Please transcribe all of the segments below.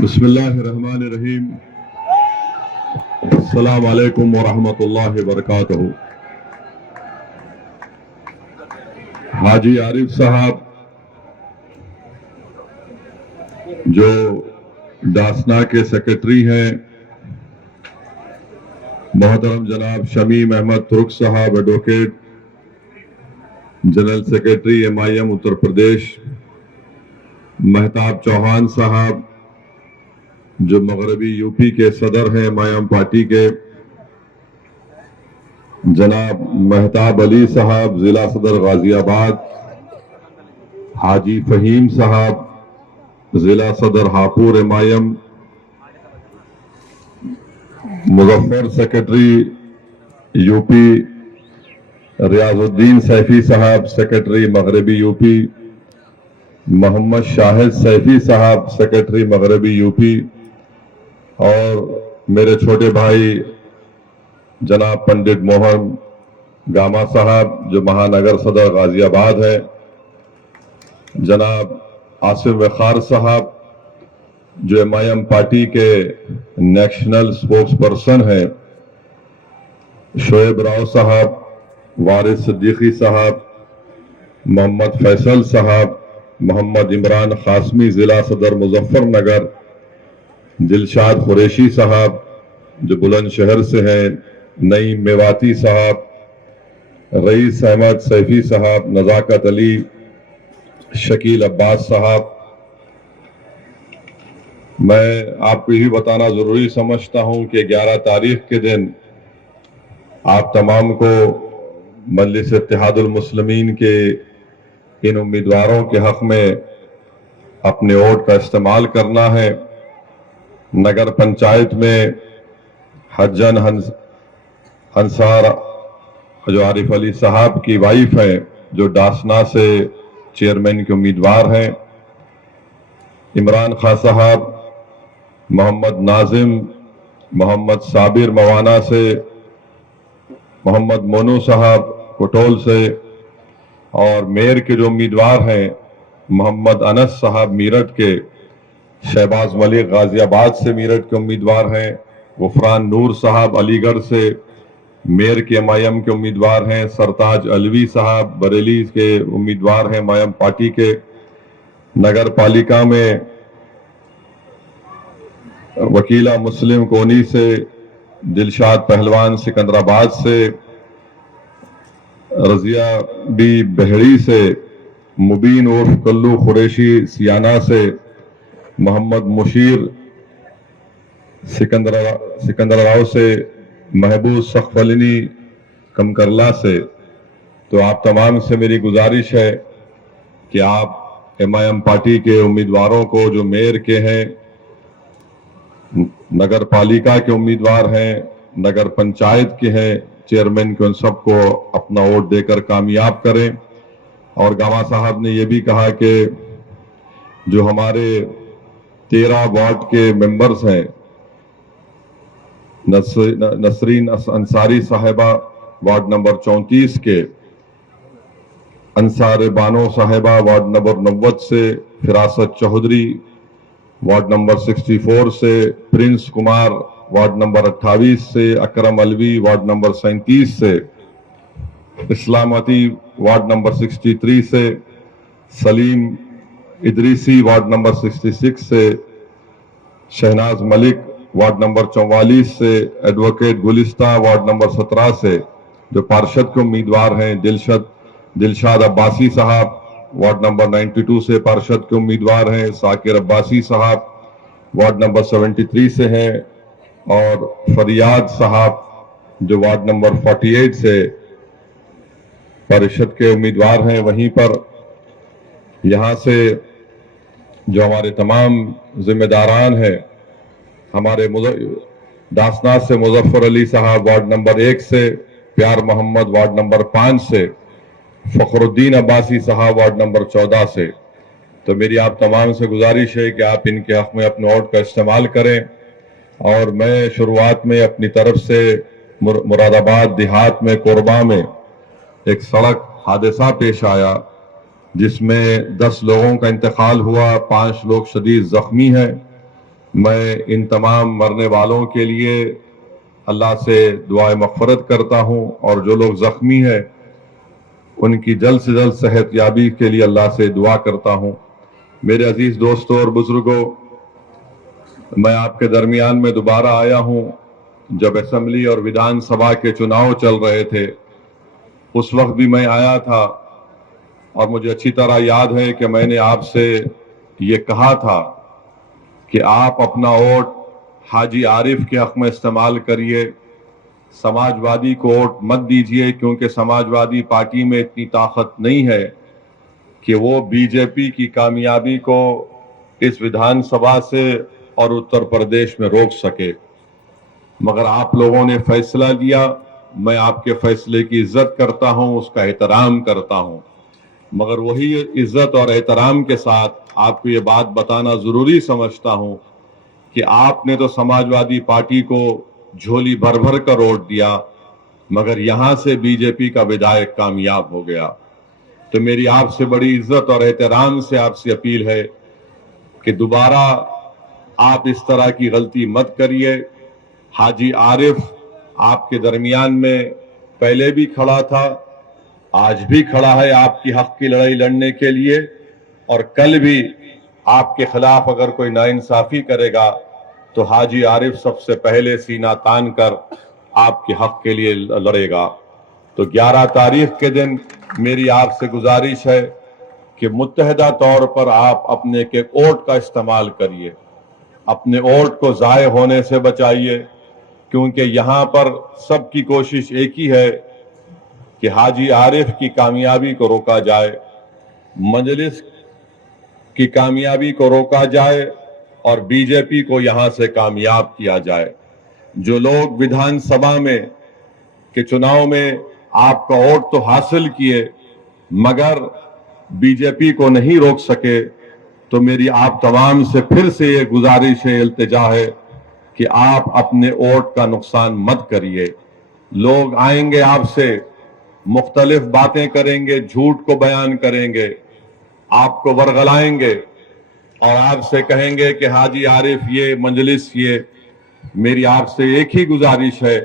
बिस्मिल्लाहिर्रहमानिर्रहीम। अस्सलाम वालेकुम वरहमतुल्लाहि वबरकातुहू। हाजी आरिफ साहब जो डासना के सेक्रेटरी हैं, मोहतरम जनाब शमीम अहमद तुर्क साहब advocate general secretary MIM Uttar Pradesh, Mahtab Chauhan साहब जो मगरबी यूपी के सदर हैं MIM पार्टी के, जनाब महताब अली साहब जिला सदर गाजियाबाद, हाजी फहीम साहब जिला सदर Hapur MIM, Muzaffar secretary UP, Riyazuddin Saifi साहब सेक्रेटरी मगरबी यूपी, मोहम्मद शाहिद सैफी साहब सेक्रेटरी मगरबी यूपी, और मेरे छोटे भाई जनाब पंडित मोहन गामा साहब जो महानगर सदर गाजियाबाद है, जनाब आसिफ वखार साहब जो MIM पार्टी के नेशनल स्पोक्स पर्सन हैं, शोएब राव साहब, वारिस सिद्दीकी साहब, मोहम्मद फैसल साहब, मोहम्मद इमरान खासमी जिला सदर मुजफ्फरनगर, दिलशाद कुरैशी साहब जो बुलंदशहर से हैं, नईम मेवाती साहब, रईस अहमद सैफी साहब, नजाकत अली, शकील अब्बास साहब। मैं आपको यही बताना जरूरी समझता हूं कि 11 तारीख के दिन आप तमाम को मजलिस इत्तेहादुल मुस्लिमीन के इन उम्मीदवारों के हक में अपने वोट का इस्तेमाल करना है। नगर पंचायत में हज्जन अंसार जो आरिफ अली साहब की वाइफ है, जो डासना से चेयरमैन के उम्मीदवार हैं, इमरान खान साहब, मोहम्मद नाजिम, मोहम्मद साबिर मवाना से, मोहम्मद मोनू साहब कोटोल से, और मेयर के जो उम्मीदवार हैं मोहम्मद अनस साहब मीरठ के, शहबाज मलिक गाजियाबाद से मीरठ के उम्मीदवार हैं, गुफरान नूर साहब अलीगढ़ से मेयर के MIM के उम्मीदवार हैं, सरताज अलवी साहब बरेली के उम्मीदवार हैं MIM पार्टी के। नगर पालिका में वकीला मुस्लिम कोनी से, दिलशाद पहलवान सिकंदराबाद से, रजिया बी बहरी से, मुबीन उर्फ कल्लू कुरैशी सियाना से, मोहम्मद मुशीर सिकंदराव से, महबूब सखफलिनी कमकरला से। तो आप तमाम से मेरी गुजारिश है कि आप MIM पार्टी के उम्मीदवारों को जो मेयर के हैं, नगर पालिका के उम्मीदवार हैं, नगर पंचायत के हैं चेयरमैन के, उन सबको अपना वोट देकर कामयाब करें। और गामा साहब ने यह भी कहा कि जो हमारे 13 वार्ड के मेंबर्स हैं, नसरीन अंसारी साहिबा वार्ड नंबर 34 के, अंसार बानो साहिबा वार्ड नंबर 90 से, फिरासत चौधरी वार्ड नंबर 64 से, प्रिंस कुमार वार्ड नंबर 28 से, अकरम अलवी वार्ड नंबर 37 से, इस्लामती वार्ड नंबर 63 से, सलीम इदरीसी वार्ड नंबर 66 से, शहनाज मलिक वार्ड नंबर 44 से, एडवोकेट गुलिस्ता वार्ड नंबर 17 से जो पार्षद के उम्मीदवार हैं, दिलशाद अब्बासी साहब वार्ड नंबर 92 से पार्षद के उम्मीदवार हैं, साकिर अब्बासी साहब वार्ड नंबर 73 से हैं, और फरियाद साहब जो वार्ड नंबर 48 से परिषद के उम्मीदवार हैं। वहीं पर यहां से जो हमारे तमाम जिम्मेदारान हैं, हमारे दासना से मुजफ्फर अली साहब वार्ड नंबर 1 से, प्यार मोहम्मद वार्ड नंबर 5 से, फखरुद्दीन अब्बासी साहब वार्ड नंबर 14 से। तो मेरी आप तमाम से गुजारिश है कि आप इनके हक में अपने वोट का इस्तेमाल करें। और मैं शुरुआत में अपनी तरफ से मुरादाबाद देहात में कोरबा में एक सड़क हादसा पेश आया जिसमें 10 लोगों का इंतकाल हुआ, 5 लोग शदीद जख्मी हैं। मैं इन तमाम मरने वालों के लिए अल्लाह से दुआए मग़फ़िरत करता हूँ और जो लोग ज़ख्मी हैं उनकी जल्द से जल्द सेहत याबी के लिए अल्लाह से दुआ करता हूँ। मेरे अजीज़ दोस्तों और बुजुर्गों, मैं आपके दरमियान में दोबारा आया हूँ। जब असेंबली और विधानसभा के चुनाव चल रहे थे उस वक्त भी मैं आया था और मुझे अच्छी तरह याद है कि मैंने आपसे ये कहा था कि आप अपना वोट हाजी आरिफ के हक में इस्तेमाल करिए, समाजवादी को वोट मत दीजिए, क्योंकि समाजवादी पार्टी में इतनी ताकत नहीं है कि वो बीजेपी की कामयाबी को इस विधानसभा से और उत्तर प्रदेश में रोक सके। मगर आप लोगों ने फैसला लिया, मैं आपके फैसले की इज्जत करता हूं, उसका एहतराम करता हूं, मगर वही इज्जत और एहतराम के साथ आपको ये बात बताना जरूरी समझता हूं कि आपने तो समाजवादी पार्टी को झोली भर भर कर वोट दिया, मगर यहां से बीजेपी का विधायक कामयाब हो गया। तो मेरी आपसे बड़ी इज्जत और एहतराम से आपसे अपील है कि दोबारा आप इस तरह की गलती मत करिए। हाजी आरिफ आपके दरमियान में पहले भी खड़ा था, आज भी खड़ा है आपकी हक की लड़ाई लड़ने के लिए, और कल भी आपके खिलाफ अगर कोई नाइंसाफी करेगा तो हाजी आरिफ सबसे पहले सीना तान कर आपके हक के लिए लड़ेगा। तो 11 तारीख के दिन मेरी आपसे गुजारिश है कि मुत्तहदा तौर पर आप अपने के वोट का इस्तेमाल करिए, अपने वोट को ज़ाय होने से बचाइए, क्योंकि यहाँ पर सबकी कोशिश एक ही है कि हाजी आरिफ की कामयाबी को रोका जाए, मजलिस की कामयाबी को रोका जाए और बीजेपी को यहाँ से कामयाब किया जाए। जो लोग विधानसभा में के चुनाव में आपका वोट तो हासिल किए मगर बीजेपी को नहीं रोक सके, तो मेरी आप तमाम से फिर से ये गुजारिश है, इल्तिजा है कि आप अपने वोट का नुकसान मत करिए। लोग आएंगे आपसे मुख्तलिफ बातें करेंगे, झूठ को बयान करेंगे, आपको वरगलाएंगे और आपसे कहेंगे कि हाजी आरिफ ये मजलिस ये। मेरी आपसे एक ही गुजारिश है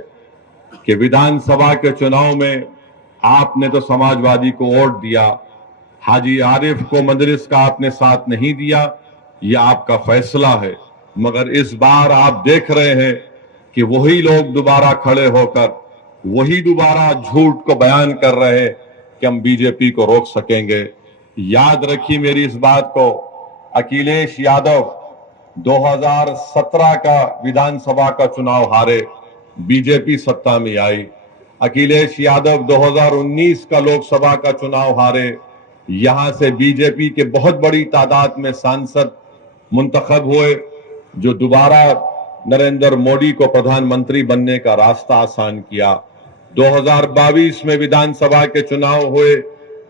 कि विधानसभा के चुनाव में आपने तो समाजवादी को वोट दिया, हाजी आरिफ को मजलिस का आपने साथ नहीं दिया, यह आपका फैसला है, मगर इस बार आप देख रहे हैं कि वही लोग दोबारा खड़े होकर वही दोबारा झूठ को बयान कर रहे हैं कि हम बीजेपी को रोक सकेंगे। याद रखिए मेरी इस बात को, अखिलेश यादव 2017 का विधानसभा का चुनाव हारे, बीजेपी सत्ता में आई। अखिलेश यादव 2019 का लोकसभा का चुनाव हारे, यहां से बीजेपी के बहुत बड़ी तादाद में सांसद मुंतखब हुए, जो दोबारा नरेंद्र मोदी को प्रधानमंत्री बनने का रास्ता आसान किया। 2022 में विधानसभा के चुनाव हुए,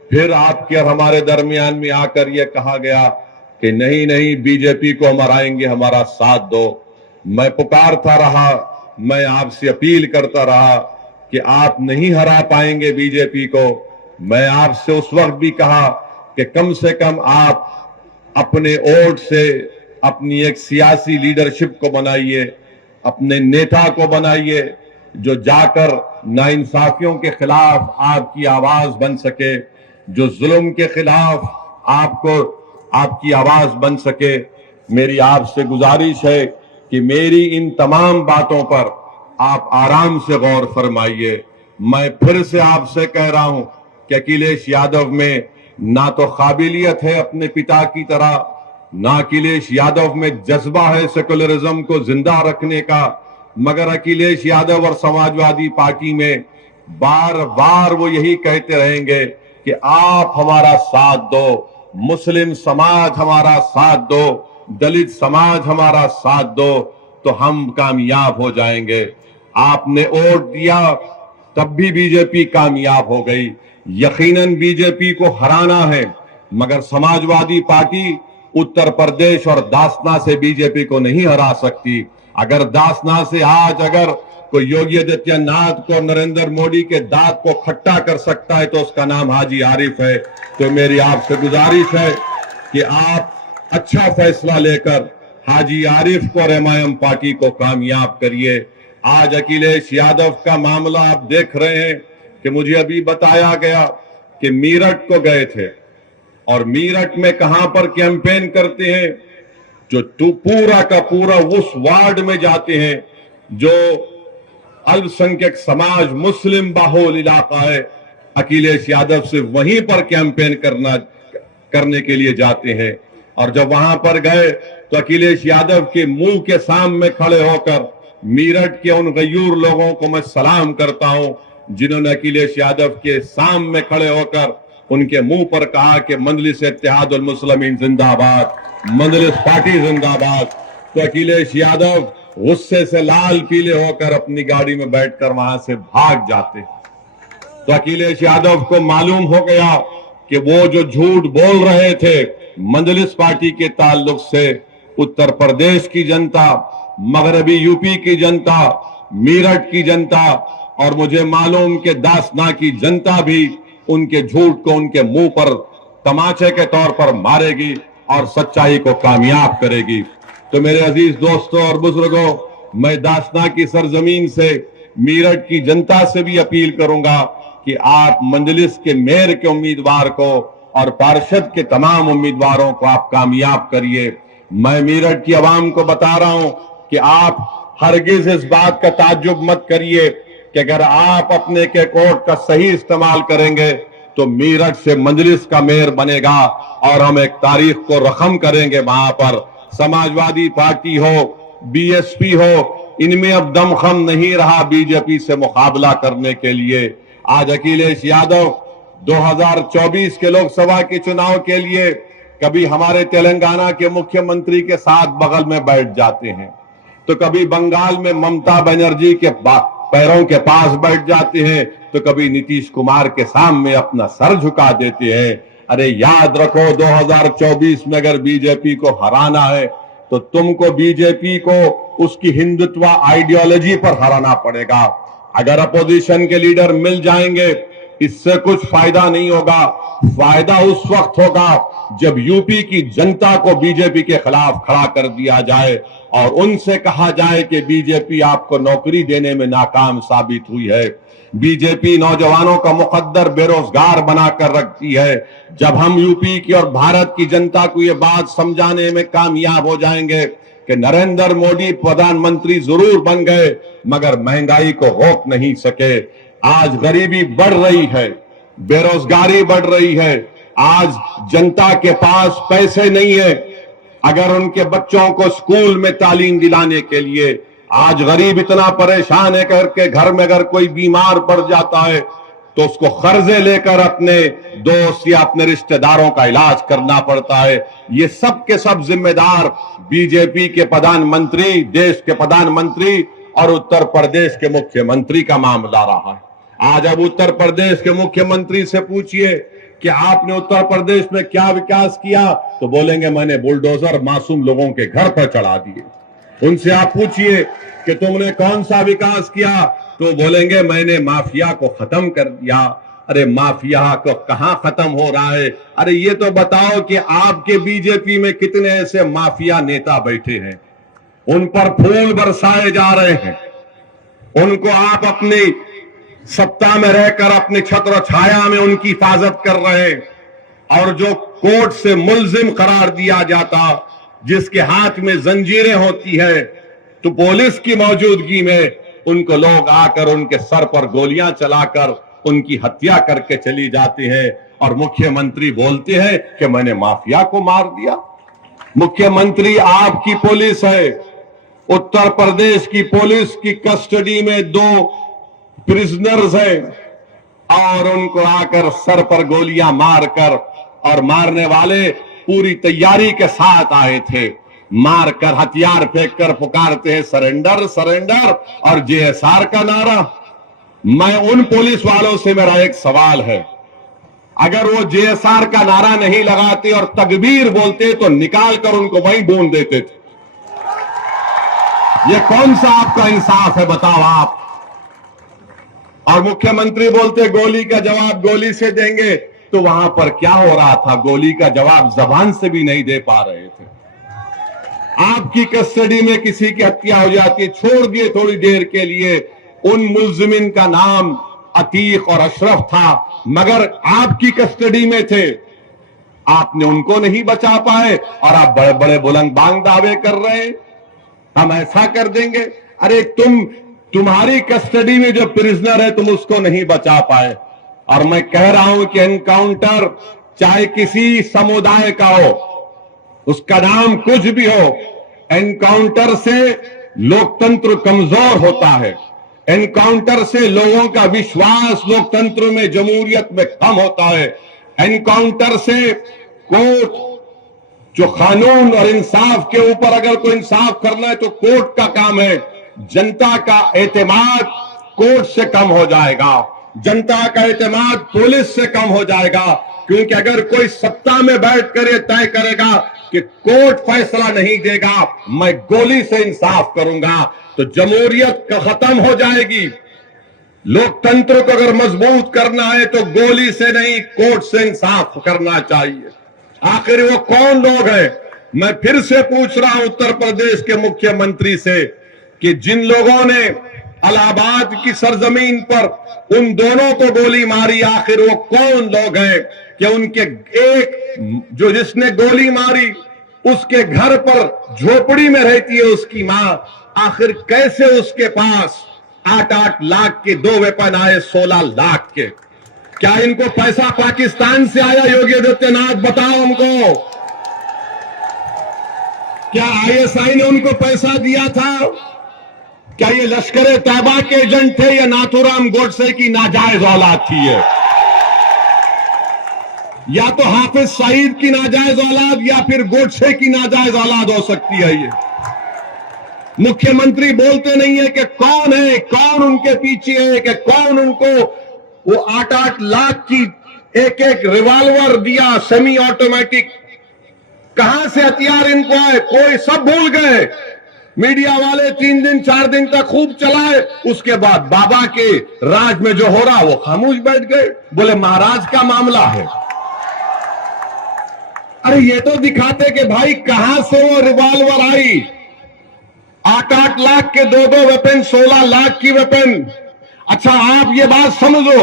फिर आपके और हमारे दरमियान में आकर यह कहा गया कि नहीं नहीं बीजेपी को हम हराएंगे, हमारा साथ दो। मैं पुकारता रहा, मैं आपसे अपील करता रहा कि आप नहीं हरा पाएंगे बीजेपी को। मैं आपसे उस वक्त भी कहा कि कम से कम आप अपने वोट से अपनी एक सियासी लीडरशिप को बनाइए, अपने नेता को बनाइए जो जाकर नाइंसाफियों के खिलाफ आपकी आवाज बन सके, जो जुल्म के खिलाफ आपकी आवाज बन सके। मेरी आपसे गुजारिश है कि मेरी इन तमाम बातों पर आप आराम से गौर फरमाइए। मैं फिर से आपसे कह रहा हूं कि अखिलेश यादव में ना तो काबिलियत है अपने पिता की तरह, ना अखिलेश यादव में जज्बा है सेकुलरिज्म को जिंदा रखने का, मगर अखिलेश यादव और समाजवादी पार्टी में बार बार वो यही कहते रहेंगे कि आप हमारा साथ दो, मुस्लिम समाज हमारा साथ दो, दलित समाज हमारा साथ दो, तो हम कामयाब हो जाएंगे। आपने वोट दिया तब भी बीजेपी कामयाब हो गई। यकीनन बीजेपी को हराना है, मगर समाजवादी पार्टी उत्तर प्रदेश और दासना से बीजेपी को नहीं हरा सकती। अगर दासना से आज अगर कोई योगी आदित्यनाथ को, नरेंद्र मोदी के दांत को खट्टा कर सकता है तो उसका नाम हाजी आरिफ है। तो मेरी आपसे गुजारिश है कि आप अच्छा फैसला लेकर हाजी आरिफ को और एमआईएम पार्टी को कामयाब करिए। आज अखिलेश यादव का मामला आप देख रहे हैं कि मुझे अभी बताया गया कि मीरठ को गए थे और मीरठ में कहां पर कैंपेन करते हैं, जो पूरा का पूरा उस वार्ड में जाते हैं जो अल्पसंख्यक समाज मुस्लिम बाहुल इलाका है। अखिलेश यादव से वहीं पर कैंपेन करने के लिए जाते हैं और जब वहां पर गए तो अखिलेश यादव के मुंह के सामने खड़े होकर मीरठ के उन गयूर लोगों को मैं सलाम करता हूं जिन्होंने अखिलेश यादव के सामने खड़े होकर उनके मुंह पर कहा कि मजलिस इत्तेहादुल मुस्लिमीन जिंदाबाद, मजलिस पार्टी जिंदाबाद। तो अखिलेश यादव गुस्से से लाल पीले होकर अपनी गाड़ी में बैठकर वहां से भाग जाते। तो अखिलेश यादव को मालूम हो गया कि वो जो झूठ बोल रहे थे मजलिस पार्टी के ताल्लुक से, उत्तर प्रदेश की जनता, मगरबी यूपी की जनता, मीरठ की जनता और मुझे मालूम कि दासना की जनता भी उनके झूठ को उनके मुंह पर तमाचे के तौर पर मारेगी और सच्चाई को कामयाब करेगी। तो मेरे अजीज दोस्तों और बुजुर्गों, मैं दासना की सरजमीन से मीरठ की जनता से भी अपील करूंगा कि आप मजलिस के मेयर के उम्मीदवार को और पार्षद के तमाम उम्मीदवारों को आप कामयाब करिए। मैं मीरठ की आवाम को बता रहा हूं कि आप हरगिज इस बात का ताज्जुब मत करिए कि अगर आप अपने के कोर्ट का सही इस्तेमाल करेंगे तो मीरठ से मजलिस का मेयर बनेगा और हम एक तारीख को रकम करेंगे। वहां पर समाजवादी पार्टी हो, बीएसपी हो, इनमें अब दमखम नहीं रहा बीजेपी से मुकाबला करने के लिए। आज अखिलेश यादव 2024 के लोकसभा के चुनाव के लिए कभी हमारे तेलंगाना के मुख्यमंत्री के साथ बगल में बैठ जाते हैं, तो कभी बंगाल में ममता बनर्जी के पैरों के पास बैठ जाते हैं, तो कभी नीतीश कुमार के सामने अपना सर झुका देते हैं। अरे याद रखो, 2024 में अगर बीजेपी को हराना है तो तुमको बीजेपी को उसकी हिंदुत्व आइडियोलॉजी पर हराना पड़ेगा। अगर अपोजिशन के लीडर मिल जाएंगे इससे कुछ फायदा नहीं होगा। फायदा उस वक्त होगा जब यूपी की जनता को बीजेपी के खिलाफ खड़ा कर दिया जाए और उनसे कहा जाए कि बीजेपी आपको नौकरी देने में नाकाम साबित हुई है, बीजेपी नौजवानों का मुकद्दर बेरोजगार बनाकर रखती है। जब हम यूपी की और भारत की जनता को यह बात समझाने में कामयाब हो जाएंगे कि नरेंद्र मोदी प्रधानमंत्री जरूर बन गए मगर महंगाई को रोक नहीं सके। आज गरीबी बढ़ रही है, बेरोजगारी बढ़ रही है, आज जनता के पास पैसे नहीं है अगर उनके बच्चों को स्कूल में तालीम दिलाने के लिए। आज गरीब इतना परेशान है करके घर में अगर कोई बीमार पड़ जाता है तो उसको कर्जे लेकर अपने दोस्त या अपने रिश्तेदारों का इलाज करना पड़ता है। ये सब के सब जिम्मेदार बीजेपी के प्रधानमंत्री, देश के प्रधानमंत्री और उत्तर प्रदेश के मुख्यमंत्री का मामला रहा है। आज अब उत्तर प्रदेश के मुख्यमंत्री से पूछिए कि आपने उत्तर प्रदेश में क्या विकास किया, तो बोलेंगे मैंने बुलडोजर मासूम लोगों के घर पर चढ़ा दिए। उनसे आप पूछिए कि तुमने कौन सा विकास किया, तो बोलेंगे मैंने माफिया को खत्म कर दिया। अरे माफिया को कहां खत्म हो रहा है? अरे ये तो बताओ कि आपके बीजेपी में कितने ऐसे माफिया नेता बैठे हैं, उन पर फूल बरसाए जा रहे हैं, उनको आप अपनी सत्ता में रहकर अपने छत्र छाया में उनकी हिफाजत कर रहे हैं, और जो कोर्ट से मुल्जिम करार दिया जाता, जिसके हाथ में जंजीरें होती है, तो पुलिस की मौजूदगी में उनको लोग आकर उनके सर पर गोलियां चलाकर उनकी हत्या करके चली जाती है और मुख्यमंत्री बोलते हैं कि मैंने माफिया को मार दिया। मुख्यमंत्री आपकी पुलिस है, उत्तर प्रदेश की पुलिस की कस्टडी में 2 प्रिजनर्स हैं और उनको आकर सर पर गोलियां मारकर, और मारने वाले पूरी तैयारी के साथ आए थे, मारकर हथियार फेंककर पुकारते हैं सरेंडर सरेंडर और जेएसआर का नारा। मैं उन पुलिस वालों से मेरा एक सवाल है, अगर वो जेएसआर का नारा नहीं लगाते और तकबीर बोलते तो निकाल कर उनको वहीं भून देते थे। ये कौन सा आपका इंसाफ है, बताओ आप? और मुख्यमंत्री बोलते गोली का जवाब गोली से देंगे, तो वहां पर क्या हो रहा था? गोली का जवाब जबान से भी नहीं दे पा रहे थे। आपकी कस्टडी में किसी की हत्या हो जाती है, छोड़ दिए थोड़ी देर के लिए, उन मुल्जिमिन का नाम अतीक और अशरफ था, मगर आपकी कस्टडी में थे, आपने उनको नहीं बचा पाए और आप बड़े बड़े बुलंद बांग दावे कर रहे हैं हम ऐसा कर देंगे। अरे तुम्हारी कस्टडी में जो प्रिजनर है तुम उसको नहीं बचा पाए। और मैं कह रहा हूं कि एनकाउंटर चाहे किसी समुदाय का हो, उसका नाम कुछ भी हो, एनकाउंटर से लोकतंत्र कमजोर होता है, एनकाउंटर से लोगों का विश्वास लोकतंत्र में, जमहूरियत में कम होता है, एनकाउंटर से कोर्ट जो कानून और इंसाफ के ऊपर अगर कोई इंसाफ करना है तो कोर्ट का काम है, जनता का एतमाद कोर्ट से कम हो जाएगा, जनता का एतमाद पुलिस से कम हो जाएगा, क्योंकि अगर कोई सत्ता में बैठकर ये तय करेगा कि कोर्ट फैसला नहीं देगा, मैं गोली से इंसाफ करूंगा, तो जमहूरियत खत्म हो जाएगी। लोकतंत्र को अगर मजबूत करना है तो गोली से नहीं, कोर्ट से इंसाफ करना चाहिए। आखिर वो कौन लोग हैं? मैं फिर से पूछ रहा हूं उत्तर प्रदेश के मुख्यमंत्री से कि जिन लोगों ने इलाहाबाद की सरजमीन पर उन दोनों को गोली मारी, आखिर वो कौन लोग हैं कि उनके एक जो जिसने गोली मारी उसके घर पर झोपड़ी में रहती है उसकी मां, आखिर कैसे उसके पास 8-8 लाख के 2 वेपन आए, 16 लाख के? क्या इनको पैसा पाकिस्तान से आया? योगी आदित्यनाथ बताओ हमको, क्या आईएसआई ने उनको पैसा दिया था? क्या ये लश्कर तैयबा के एजेंट थे या नाथूराम गोडसे की नाजायज औलाद थी ये? या तो हाफिज सईद की नाजायज औलाद या फिर गोडसे की नाजायज औलाद हो सकती है ये। मुख्यमंत्री बोलते नहीं है कि कौन है, कौन उनके पीछे है, कि कौन उनको वो 8-8 लाख की एक रिवॉल्वर दिया सेमी ऑटोमेटिक, कहां से हथियार इनको आए, कोई सब भूल गए। मीडिया वाले 3 दिन 4 दिन तक खूब चलाए, उसके बाद बाबा के राज में जो हो रहा वो खामोश बैठ गए, बोले महाराज का मामला है। अरे ये तो दिखाते कि भाई कहां से वो रिवॉल्वर आई, 8-8 लाख के 2-2 वेपन, 16 लाख की वेपन। अच्छा आप ये बात समझो,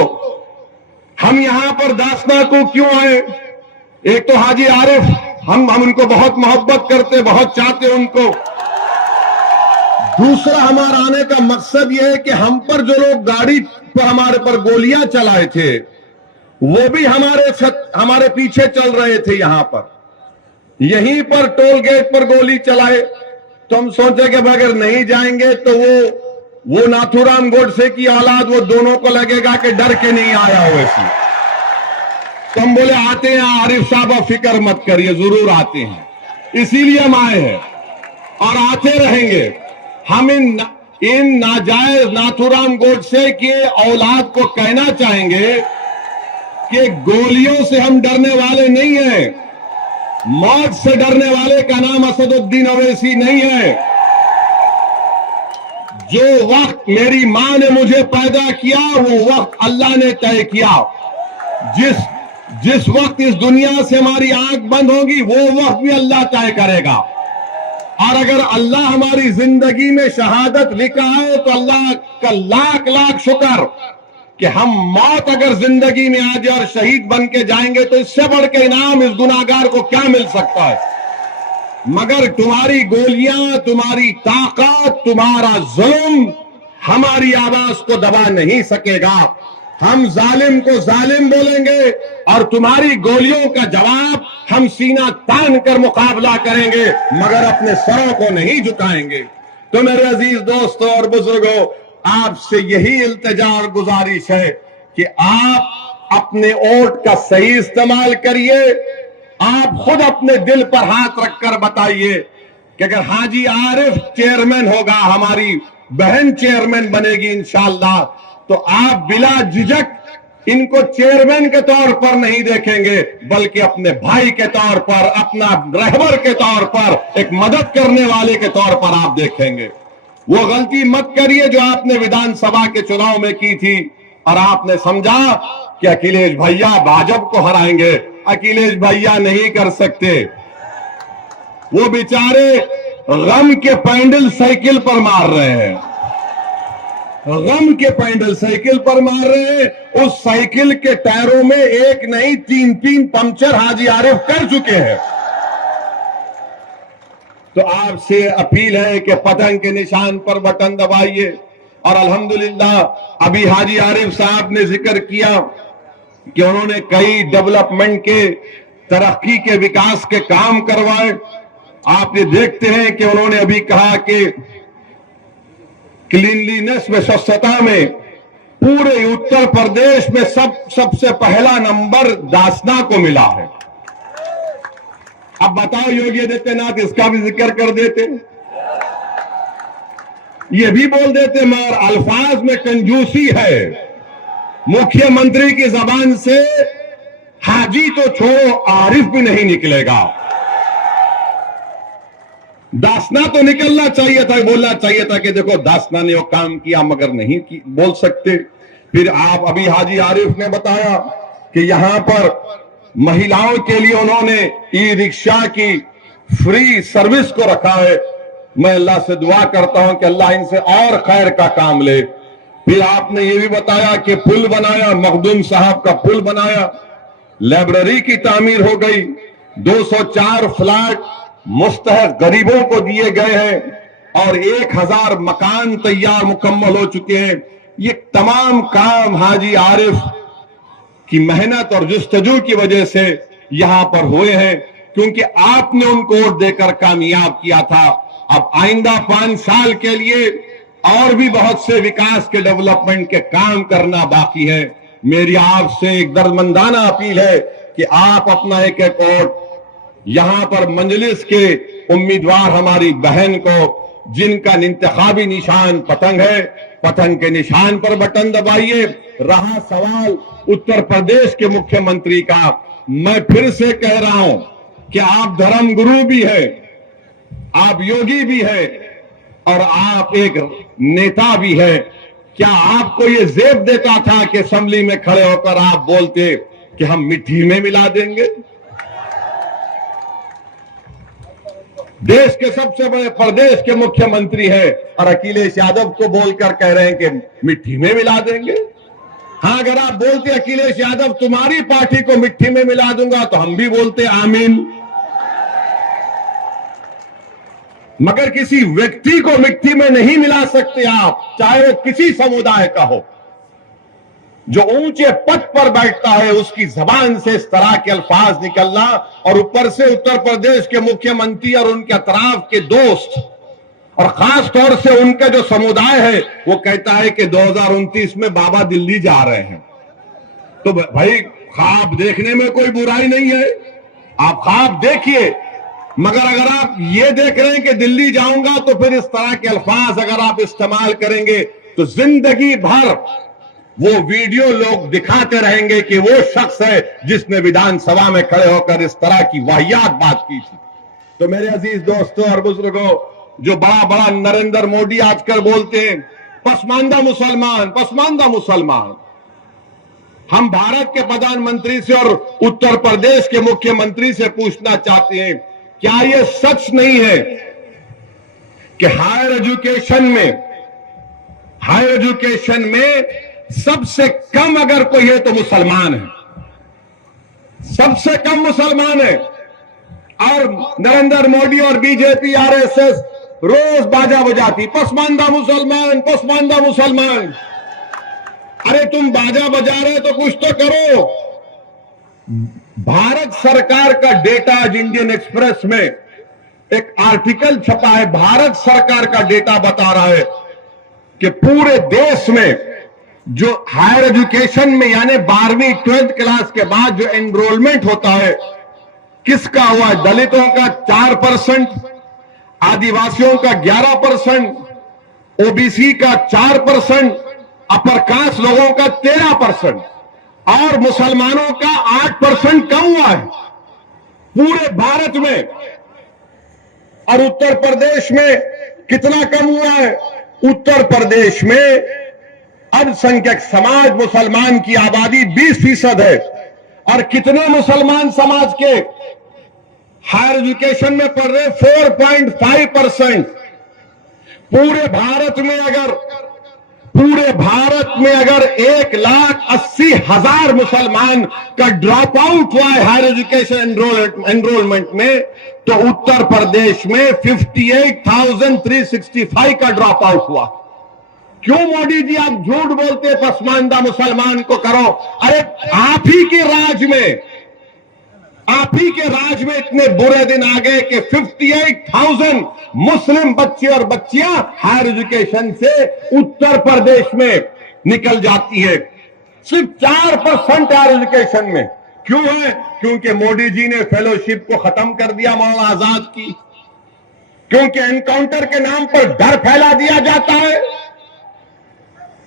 हम यहां पर दासना को क्यों आए? एक तो हाजी आरिफ, हम उनको बहुत मोहब्बत करते, बहुत चाहते उनको। दूसरा हमारा आने का मकसद यह है कि हम पर जो लोग गाड़ी पर हमारे पर गोलियां चलाए थे वो भी हमारे पीछे चल रहे थे, यहां पर यहीं पर टोल गेट पर गोली चलाए। तो हम सोचे कि अगर नहीं जाएंगे तो वो नाथूराम गोडसे की औलाद वो दोनों को लगेगा कि डर के नहीं आया हो ऐसी। तो हम बोले आते हैं आरिफ साहब, आप फिक्र मत करिए, जरूर आते हैं, इसीलिए हम आए हैं और आते रहेंगे। हम इन नाजायज नाथूराम गोडसे के औलाद को कहना चाहेंगे कि गोलियों से हम डरने वाले नहीं हैं, मौत से डरने वाले का नाम असदुद्दीन अवैसी नहीं है। जो वक्त मेरी मां ने मुझे पैदा किया वो वक्त अल्लाह ने तय किया। जिस वक्त इस दुनिया से हमारी आंख बंद होगी वो वक्त भी अल्लाह तय करेगा। और अगर अल्लाह हमारी जिंदगी में शहादत लिखा है तो अल्लाह का लाख लाख शुक्र कि हम मौत अगर जिंदगी में आ जाए और शहीद बन के जाएंगे तो इससे बढ़ के इनाम इस गुनाहगार को क्या मिल सकता है? मगर तुम्हारी गोलियां, तुम्हारी ताकत, तुम्हारा जुल्म हमारी आवाज को दबा नहीं सकेगा। हम जालिम को जालिम बोलेंगे और तुम्हारी गोलियों का जवाब हम सीना तान कर मुकाबला करेंगे, मगर अपने सरों को नहीं झुकाएंगे। तो मेरे अजीज दोस्तों और बुजुर्गों, आपसे यही इल्तिजा और गुजारिश है कि आप अपने वोट का सही इस्तेमाल करिए। आप खुद अपने दिल पर हाथ रखकर बताइए कि अगर हाजी आरिफ चेयरमैन होगा, हमारी बहन चेयरमैन बनेगी इंशाअल्लाह, तो आप बिला झिझक इनको चेयरमैन के तौर पर नहीं देखेंगे, बल्कि अपने भाई के तौर पर, अपना रहबर के तौर पर, एक मदद करने वाले के तौर पर आप देखेंगे। वो गलती मत करिए जो आपने विधानसभा के चुनाव में की थी और आपने समझा कि अखिलेश भैया भाजपा को हराएंगे। अखिलेश भैया नहीं कर सकते, वो बेचारे गम के पैंडल साइकिल पर मार रहे हैं, गम के पैंडल साइकिल पर मार रहे हैं। उस साइकिल के टायरों में एक नहीं 3-3 पंक्चर हाजी आरिफ कर चुके हैं। तो आपसे अपील है कि पतंग के निशान पर बटन दबाइए। और अल्हम्दुलिल्लाह अभी हाजी आरिफ साहब ने जिक्र किया कि उन्होंने कई डेवलपमेंट के, तरक्की के, विकास के काम करवाए। आप ये देखते हैं कि उन्होंने अभी कहा कि क्लीनलीनेस में, स्वच्छता में पूरे उत्तर प्रदेश में सबसे पहला नंबर दासना को मिला है। अब बताओ योगी आदित्यनाथ इसका भी जिक्र कर देते, ये भी बोल देते, मगर अल्फाज में कंजूसी है। मुख्यमंत्री की जबान से हाजी तो छोड़ो, आरिफ भी नहीं निकलेगा। दासना तो निकलना चाहिए था, बोलना चाहिए था कि देखो दासना ने वो काम किया, मगर नहीं बोल सकते। फिर आप अभी हाजी आरिफ ने बताया कि यहां पर महिलाओं के लिए उन्होंने ई रिक्शा की फ्री सर्विस को रखा है। मैं अल्लाह से दुआ करता हूं कि अल्लाह इनसे और खैर का काम ले। फिर आपने ये भी बताया कि पुल बनाया, मखदूम साहब का पुल बनाया, लाइब्रेरी की तामीर हो गई, 204 फ्लैट मुस्तहक गरीबों को दिए गए हैं और 1000 मकान तैयार मुकम्मल हो चुके हैं। ये तमाम काम हाजी आरिफ की मेहनत और जुस्तजू की वजह से यहां पर हुए हैं, क्योंकि आपने उनको वोट देकर कामयाब किया था। अब आइंदा 5 साल के लिए और भी बहुत से विकास के, डेवलपमेंट के काम करना बाकी है। मेरी आपसे एक दर्दमंदाना अपील है कि आप अपना एक एक वोट यहां पर मंजलिस के उम्मीदवार हमारी बहन को, जिनका इंतखाबी निशान पतंग है, पतंग के निशान पर बटन दबाइए। रहा सवाल उत्तर प्रदेश के मुख्यमंत्री का, मैं फिर से कह रहा हूं कि आप धर्म गुरु भी है, आप योगी भी है और आप एक नेता भी है। क्या आपको ये जेब देता था कि असेंबली में खड़े होकर आप बोलते कि हम मिट्टी में मिला देंगे? देश के सबसे बड़े प्रदेश के मुख्यमंत्री हैं और अखिलेश यादव को बोलकर कह रहे हैं कि मिट्टी में मिला देंगे। हां, अगर आप बोलते अखिलेश यादव तुम्हारी पार्टी को मिट्टी में मिला दूंगा तो हम भी बोलते आमीन। मगर किसी व्यक्ति को मिट्टी में नहीं मिला सकते आप, चाहे वो किसी समुदाय का हो। जो ऊंचे पद पर बैठता है उसकी जबान से इस तरह के अल्फाज निकलना, और ऊपर से उत्तर प्रदेश के मुख्यमंत्री और उनके अतराफ के दोस्त और खास तौर से उनका जो समुदाय है वो कहता है कि 2029 में बाबा दिल्ली जा रहे हैं। तो भाई ख्वाब देखने में कोई बुराई नहीं है, आप ख्वाब देखिए, मगर अगर आप ये देख रहे हैं कि दिल्ली जाऊंगा तो फिर इस तरह के अल्फाज अगर आप इस्तेमाल करेंगे तो जिंदगी भर वो वीडियो लोग दिखाते रहेंगे कि वो शख्स है जिसने विधानसभा में खड़े होकर इस तरह की वाहियात बात की थी। तो मेरे अजीज दोस्तों और बुजुर्गों, जो बड़ा बड़ा नरेंद्र मोदी आजकल बोलते हैं पसमानदा मुसलमान, पसमानदा मुसलमान, हम भारत के प्रधानमंत्री से और उत्तर प्रदेश के मुख्यमंत्री से पूछना चाहते हैं, क्या यह सच नहीं है कि हायर एजुकेशन में सबसे कम अगर कोई है तो मुसलमान है, सबसे कम मुसलमान है। और नरेंद्र मोदी और बीजेपी आरएसएस रोज बाजा बजाती पसमानदा मुसलमान, पसमानदा मुसलमान। अरे तुम बाजा बजा रहे तो कुछ तो करो। भारत सरकार का डेटा, आज इंडियन एक्सप्रेस में एक आर्टिकल छपा है, भारत सरकार का डेटा बता रहा है कि पूरे देश में जो हायर एजुकेशन में यानी 12वीं 12th क्लास के बाद जो एनरोलमेंट होता है, किसका हुआ? दलितों का 4%, आदिवासियों का 11%, ओबीसी का 4%, अपर कास्ट लोगों का 13% और मुसलमानों का 8% कम हुआ है पूरे भारत में। और उत्तर प्रदेश में कितना कम हुआ है? उत्तर प्रदेश में अल्पसंख्यक समाज मुसलमान की आबादी 20% है। और कितने मुसलमान समाज के? हायर एजुकेशन में पढ़ रहे 4.5%। पूरे भारत में अगर 1,80,000 मुसलमान का ड्रॉप आउट हुआ है हायर एजुकेशन एनरोलमेंट में, तो उत्तर प्रदेश में 58,365 का ड्रॉप आउट हुआ। क्यों मोदी जी आप झूठ बोलते, पसमानदा मुसलमान को करो? अरे आप ही के राज में इतने बुरे दिन आ गए कि 58,000 मुस्लिम बच्चे और बच्चियां हायर एजुकेशन से उत्तर प्रदेश में निकल जाती है। सिर्फ 4% हायर एजुकेशन में। क्यों है? क्योंकि मोदी जी ने फेलोशिप को खत्म कर दिया मौलाना आजाद की, क्योंकि एनकाउंटर के नाम पर डर फैला दिया जाता है,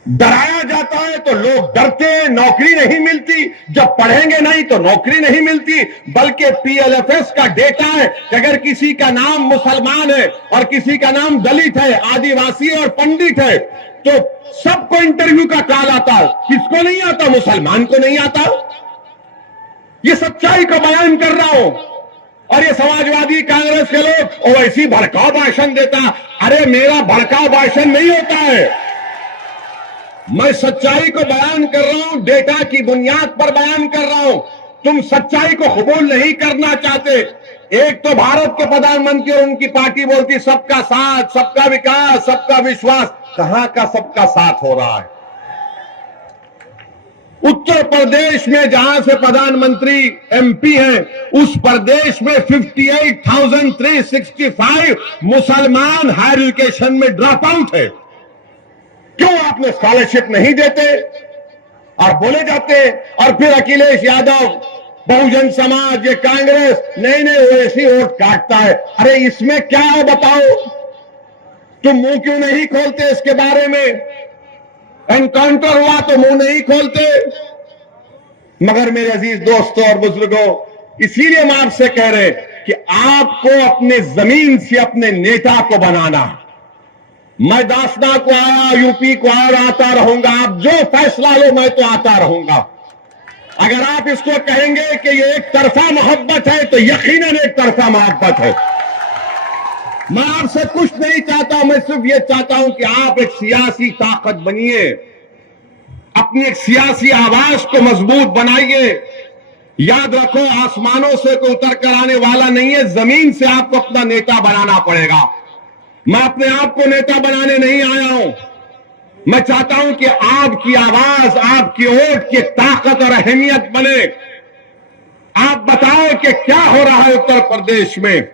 डराया जाता है तो लोग डरते हैं, नौकरी नहीं मिलती। जब पढ़ेंगे नहीं तो नौकरी नहीं मिलती। बल्कि पीएलएफएस का डेटा है कि अगर किसी का नाम मुसलमान है और किसी का नाम दलित है, आदिवासी है और पंडित है, तो सबको इंटरव्यू का कॉल आता है। किसको नहीं आता? मुसलमान को नहीं आता। ये सच्चाई का बयान कर रहा हूं। और ये समाजवादी कांग्रेस के लोग और ऐसी भड़काऊ भाषण देता। अरे मेरा भड़काऊ भाषण नहीं होता है, मैं सच्चाई को बयान कर रहा हूं, डेटा की बुनियाद पर बयान कर रहा हूं। तुम सच्चाई को कबूल नहीं करना चाहते। एक तो भारत के प्रधानमंत्री और उनकी पार्टी बोलती सबका साथ, सबका विकास, सबका विश्वास। कहां का सबका साथ हो रहा है? उत्तर प्रदेश में जहां से प्रधानमंत्री एमपी हैं, उस प्रदेश में 58,365 मुसलमान हायर एजुकेशन में ड्रॉप आउट है। क्यों आपने स्कॉलरशिप नहीं देते? और बोले जाते और फिर अखिलेश यादव, बहुजन समाज, ये कांग्रेस नहीं वो ऐसी वोट काटता है। अरे इसमें क्या है बताओ? तुम मुंह क्यों नहीं खोलते इसके बारे में? एनकाउंटर हुआ तो मुंह नहीं खोलते। मगर मेरे अजीज दोस्तों और बुजुर्गों, इसीलिए हम आपसे कह रहे हैं कि आपको अपने जमीन से अपने नेता को बनाना। मैं दासना को आया, यूपी को आया, आता रहूंगा। आप जो फैसला लो मैं तो आता रहूंगा। अगर आप इसको कहेंगे कि ये एक तरफा मोहब्बत है तो यकीनन एक तरफा मोहब्बत है। मैं आपसे कुछ नहीं चाहता, मैं सिर्फ ये चाहता हूं कि आप एक सियासी ताकत बनिए, अपनी एक सियासी आवाज को मजबूत बनाइए। याद रखो, आसमानों से कोई उतर कर आने वाला नहीं है, जमीन से आपको अपना नेता बनाना पड़ेगा। मैं अपने आप को नेता बनाने नहीं आया हूं। मैं चाहता हूं कि आपकी आवाज, आपकी वोट की ताकत और अहमियत बने। आप बताओ कि क्या हो रहा है उत्तर प्रदेश में।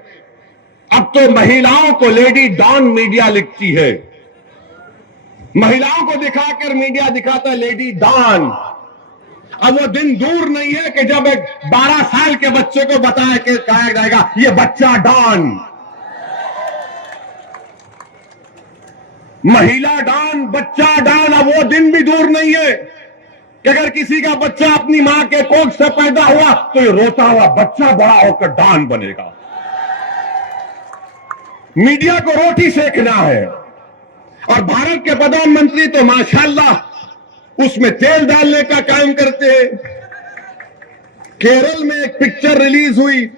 अब तो महिलाओं को लेडी डॉन मीडिया लिखती है। महिलाओं को दिखाकर मीडिया दिखाता है लेडी डॉन। अब वो दिन दूर नहीं है कि जब एक 12 साल के बच्चे को बताया कि कहा जाएगा ये बच्चा डॉन, महिला डॉन, बच्चा डॉन। अब वो दिन भी दूर नहीं है कि अगर किसी का बच्चा अपनी मां के कोख से पैदा हुआ तो ये रोता हुआ बच्चा बड़ा होकर डॉन बनेगा। मीडिया को रोटी सेकना है। और भारत के प्रधानमंत्री तो माशाल्लाह उसमें तेल डालने का काम करते हैं। केरल में एक पिक्चर रिलीज हुई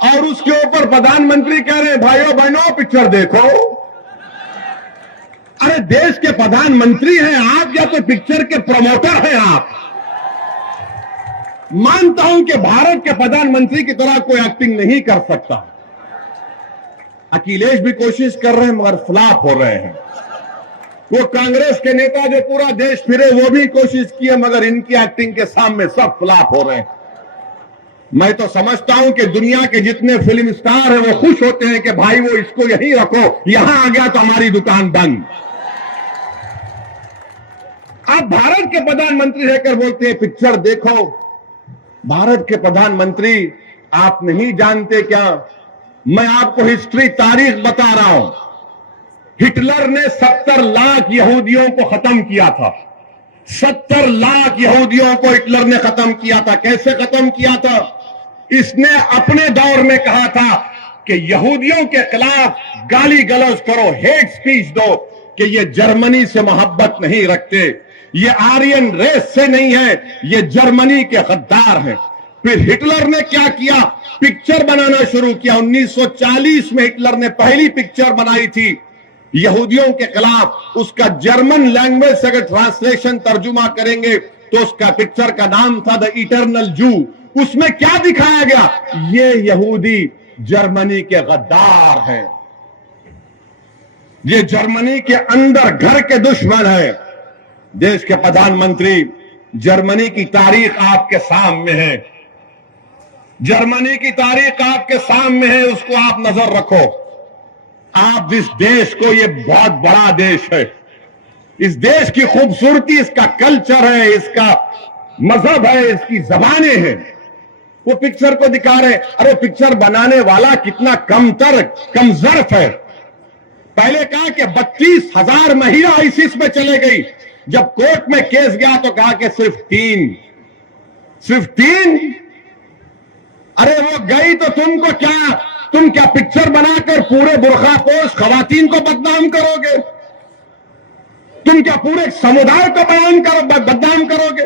और उसके ऊपर प्रधानमंत्री कह रहे हैं भाइयों बहनों पिक्चर देखो। अरे देश के प्रधानमंत्री हैं आप या तो पिक्चर के प्रमोटर हैं आप? मानता हूं कि भारत के प्रधानमंत्री की तरह कोई एक्टिंग नहीं कर सकता। अखिलेश भी कोशिश कर रहे हैं मगर फ्लॉप हो रहे हैं। वो कांग्रेस के नेता जो पूरा देश फिरे वो भी कोशिश किए मगर इनकी एक्टिंग के सामने सब फ्लॉप हो रहे हैं। मैं तो समझता हूं कि दुनिया के जितने फिल्म स्टार हैं वो खुश होते हैं कि भाई वो इसको यहीं रखो, यहां आ गया तो हमारी दुकान बंद। आप भारत के प्रधानमंत्री रहकर बोलते हैं पिक्चर देखो। भारत के प्रधानमंत्री आप नहीं जानते क्या? मैं आपको हिस्ट्री तारीख बता रहा हूं। हिटलर ने 70 लाख यहूदियों को खत्म किया था। 70 लाख यहूदियों को हिटलर ने खत्म किया था। कैसे खत्म किया था? इसने अपने दौर में कहा था कि यहूदियों के खिलाफ गाली गलौज करो, हेट स्पीच दो कि ये जर्मनी से मोहब्बत नहीं रखते, ये आर्यन रेस से नहीं है, ये जर्मनी के गद्दार हैं। फिर हिटलर ने क्या किया, पिक्चर बनाना शुरू किया। 1940 में हिटलर ने पहली पिक्चर बनाई थी यहूदियों के खिलाफ। उसका जर्मन लैंग्वेज से अगर ट्रांसलेशन तर्जुमा करेंगे तो उसका पिक्चर का नाम था द इटर्नल जू। उसमें क्या दिखाया गया, ये यहूदी जर्मनी के गद्दार हैं, ये जर्मनी के अंदर घर के दुश्मन है। देश के प्रधानमंत्री, जर्मनी की तारीख आपके सामने है, जर्मनी की तारीख आपके सामने है, उसको आप नजर रखो। आप जिस देश को, ये बहुत बड़ा देश है, इस देश की खूबसूरती, इसका कल्चर है, इसका मजहब है, इसकी जबानें हैं, वो पिक्चर को दिखा रहे। अरे पिक्चर बनाने वाला कितना कमजर्फ है। पहले कहा कि 32,000 महिला आईसीस में चले गई, जब कोर्ट में केस गया तो कहा कि सिर्फ तीन। अरे वो गई तो तुम क्या पिक्चर बनाकर पूरे बुरखापोश खवातीन को बदनाम करोगे? तुम क्या पूरे समुदाय को बदनाम करोगे?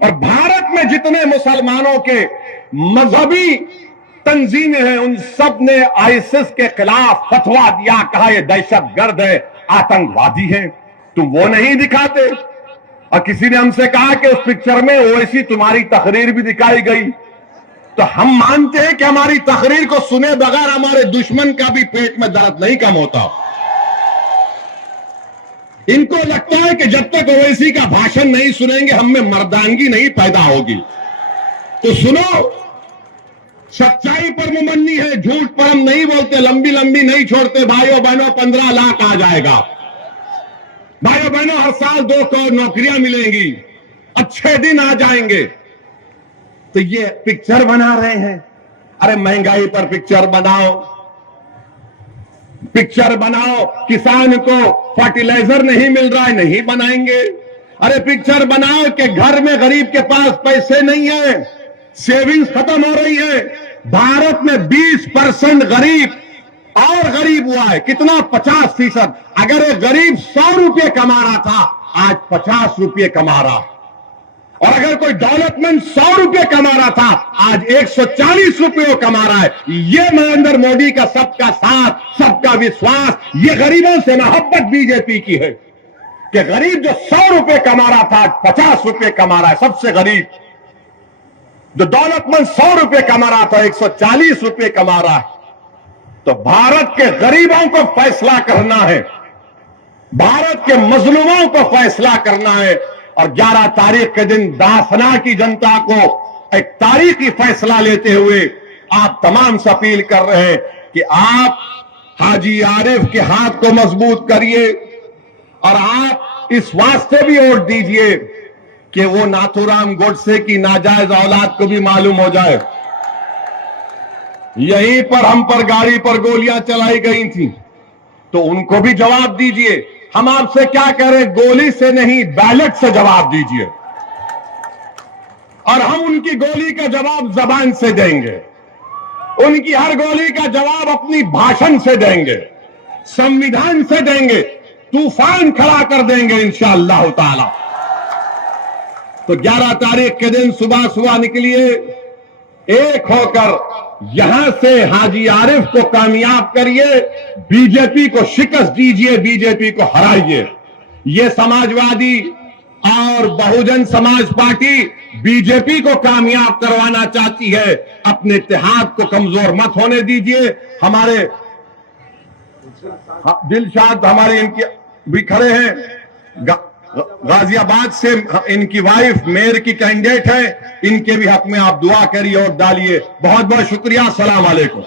और भारत में जितने मुसलमानों के मजहबी तंजीमें हैं, उन सब ने आईसिस के खिलाफ फतवा दिया, कहा ये दहशतगर्द है, आतंकवादी है। तुम वो नहीं दिखाते। और किसी ने हमसे कहा कि उस पिक्चर में ओवैसी तुम्हारी तकरीर भी दिखाई गई, तो हम मानते हैं कि हमारी तकरीर को सुने बगैर हमारे दुश्मन का भी पेट में दर्द नहीं कम होता। इनको लगता है कि जब तक ओवैसी का भाषण नहीं सुनेंगे हम में मर्दानगी नहीं पैदा होगी। तो सुनो, सच्चाई पर मुमन्नी है, झूठ पर हम नहीं बोलते, लंबी नहीं छोड़ते। भाइयों बहनों, 15 लाख आ जाएगा। भाइयों बहनों, हर साल 2 करोड़ नौकरियां मिलेंगी, अच्छे दिन आ जाएंगे। तो ये पिक्चर बना रहे हैं। अरे महंगाई पर पिक्चर बनाओ, किसान को फर्टिलाइजर नहीं मिल रहा है, नहीं बनाएंगे। अरे पिक्चर बनाओ कि घर में गरीब के पास पैसे नहीं है, सेविंग्स खत्म हो रही है। भारत में 20% गरीब और गरीब हुआ है। कितना? 50%। अगर एक गरीब 100 रुपये कमा रहा था, आज 50 रुपये कमा रहा है। और अगर कोई दौलतमंद 100 रुपये कमा रहा था, आज 140 रुपये कमा रहा है। ये नरेंद्र मोदी का सबका साथ, सबका विश्वास, ये गरीबों से मोहब्बत बीजेपी की है कि गरीब जो 100 रुपये कमा रहा था, आज 50 रुपये कमा रहा है। सबसे गरीब जो दौलतमंद 100 रुपये कमा रहा था, 140 रुपये कमा रहा है। तो भारत के गरीबों को फैसला करना है, भारत के मजलूमों को फैसला करना है। और 11 तारीख के दिन दासना की जनता को एक तारीखी फैसला लेते हुए आप तमाम से अपील कर रहे हैं कि आप हाजी आरिफ के हाथ को मजबूत करिए और आप इस वास्ते भी वोट दीजिए कि वो नाथूराम गोडसे की नाजायज औलाद को भी मालूम हो जाए। यहीं पर हम पर गाड़ी पर गोलियां चलाई गई थी, तो उनको भी जवाब दीजिए। हम आपसे क्या कह रहे, गोली से नहीं, बैलेट से जवाब दीजिए। और हम उनकी गोली का जवाब जबान से देंगे, उनकी हर गोली का जवाब अपनी भाषण से देंगे, संविधान से देंगे, तूफान खड़ा कर देंगे इंशाअल्लाह ताला। तो 11 तारीख के दिन सुबह निकलिए, एक होकर यहां से हाजी आरिफ को कामयाब करिए, बीजेपी को शिकस्त दीजिए, बीजेपी को हराइए। ये समाजवादी और बहुजन समाज पार्टी बीजेपी को कामयाब करवाना चाहती है, अपने इत्तेहाद को कमजोर मत होने दीजिए। हमारे दिलशाद हमारे इनकी भी खड़े हैं, गाजियाबाद से इनकी वाइफ मेयर की कैंडिडेट है, इनके भी हक में आप दुआ करिए और डालिए। बहुत बहुत शुक्रिया। अस्सलाम वालेकुम।